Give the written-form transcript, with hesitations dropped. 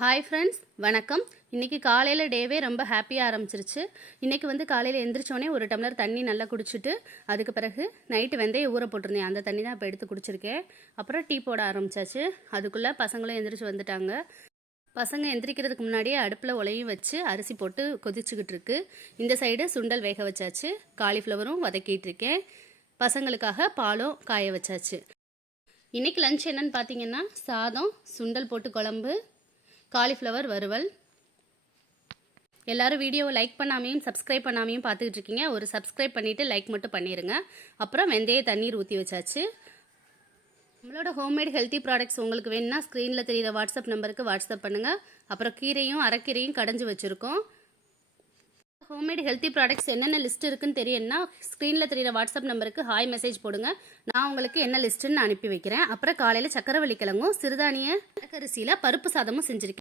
Hi friends, வணக்கம். இன்றைக்கி காலையில் டேவே ரொம்ப ஹாப்பியாக ஆரம்பிச்சிருச்சு. இன்றைக்கி காலையில் எந்திரிச்சோடனே ஒரு டம்ளர் தண்ணி நல்லா குடிச்சிட்டு, அதுக்கு பிறகு நைட்டு வெந்தயம் ஊற போட்டிருந்தேன். அந்த தண்ணி தான் இப்போ எடுத்து குடிச்சிருக்கேன். அப்புறம் டீ போட ஆரம்பித்தாச்சு. அதுக்குள்ளே பசங்களும் எந்திரிச்சு வந்துட்டாங்க. பசங்க எந்திரிக்கிறதுக்கு முன்னாடியே அடுப்பில் உலையும் வச்சு அரிசி போட்டு கொதிச்சுக்கிட்டு இருக்கு. இந்த சைடு சுண்டல் வேக வச்சாச்சு. காலிஃப்ளவரும் வதக்கிட்டு இருக்கேன். பசங்களுக்காக பாலும் காய வச்சாச்சு. இன்றைக்கி லஞ்ச் என்னன்னு பார்த்தீங்கன்னா, சாதம், சுண்டல் போட்டு குழம்பு, காலிஃப்ளவர் வறுவல். எல்லோரும் வீடியோவை லைக் பண்ணாமையும் சப்ஸ்கிரைப் பண்ணாமையும் பார்த்துக்கிட்டு இருக்கீங்க. ஒரு சப்ஸ்கிரைப் பண்ணிவிட்டு லைக் மட்டும் பண்ணிடுங்க. அப்புறம் வெந்தய தண்ணீர் ஊற்றி வச்சாச்சு. நம்மளோட ஹோம்மேட் ஹெல்த்தி ப்ராடக்ட்ஸ் உங்களுக்கு வேணும்னா ஸ்க்ரீனில் தெரியுற வாட்ஸ்அப் நம்பருக்கு வாட்ஸ்அப் பண்ணுங்கள். அப்புறம் கீரையும் அரைக்கீரையும் கடைஞ்சி வச்சுருக்கோம். ஹோம்மேட் ஹெல்த்தி ப்ராடக்ட்ஸ் என்னென்ன லிஸ்ட் இருக்குன்னு தெரியும்னா ஸ்க்ரீனில் தெரியுற வாட்ஸ்அப் நம்பருக்கு ஹாய் மெசேஜ் போடுங்க. நான் உங்களுக்கு என்ன லிஸ்ட்டுன்னு அனுப்பி வைக்கிறேன். அப்புறம் காலையில் சக்கரவள்ளி கிழங்கும் சிறுதானிய அரிசியில் பருப்பு சாதமும் செஞ்சுருக்கேன்.